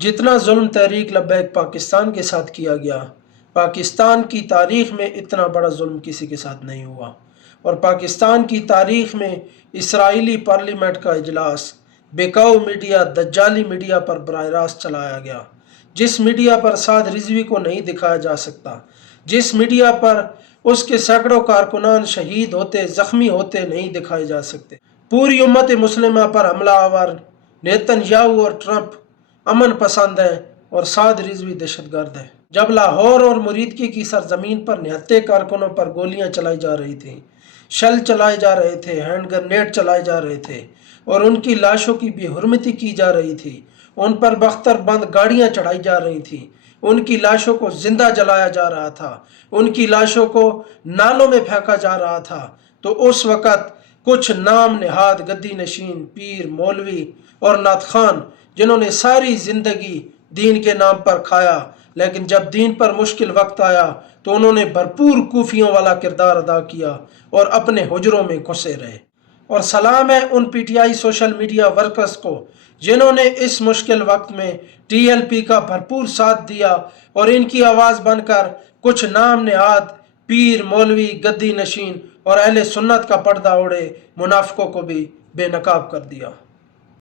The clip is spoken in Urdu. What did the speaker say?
جتنا ظلم تحریک لبیک پاکستان کے ساتھ کیا گیا، پاکستان کی تاریخ میں اتنا بڑا ظلم کسی کے ساتھ نہیں ہوا۔ اور پاکستان کی تاریخ میں اسرائیلی پارلیمنٹ کا اجلاس بیکاؤ میڈیا، دجالی میڈیا پر براہ راست چلایا گیا، جس میڈیا پر سعد رضوی کو نہیں دکھایا جا سکتا، جس میڈیا پر اس کے سینکڑوں کارکنان شہید ہوتے، زخمی ہوتے نہیں دکھائے جا سکتے۔ پوری امت مسلمہ پر حملہ آور نیتن یاہو اور ٹرمپ امن پسند ہیں اور سعد رضوی دہشت گرد ہے۔ جب لاہور اور مریدکی کی سرزمین پر نہتے کارکنوں پر گولیاں چلائی جا رہی تھیں، شل چلائے جا رہے تھے، ہینڈ گرنیڈ چلائے جا رہے تھے اور ان کی لاشوں کی بے حرمتی کی جا رہی تھی، ان پر بختر بند گاڑیاں چڑھائی جا رہی تھیں، ان کی لاشوں کو زندہ جلایا جا رہا تھا، ان کی لاشوں کو نالوں میں پھینکا جا رہا تھا، تو اس وقت کچھ نام نہاد گدی نشین پیر، مولوی اور نعت خوان جنہوں نے ساری زندگی دین کے نام پر کھایا، لیکن جب دین پر مشکل وقت آیا تو انہوں نے بھرپور کوفیوں والا کردار ادا کیا اور اپنے حجروں میں گھسے رہے۔ اور سلام ہے ان P T I social media workers کو جنہوں نے اس مشکل وقت میں ٹی ایل پی کا بھرپور ساتھ دیا اور ان کی آواز بن کر کچھ نام نہاد پیر، مولوی، گدی نشین اور اہل سنت کا پردہ اوڑھے منافقوں کو بھی بے نقاب کر دیا۔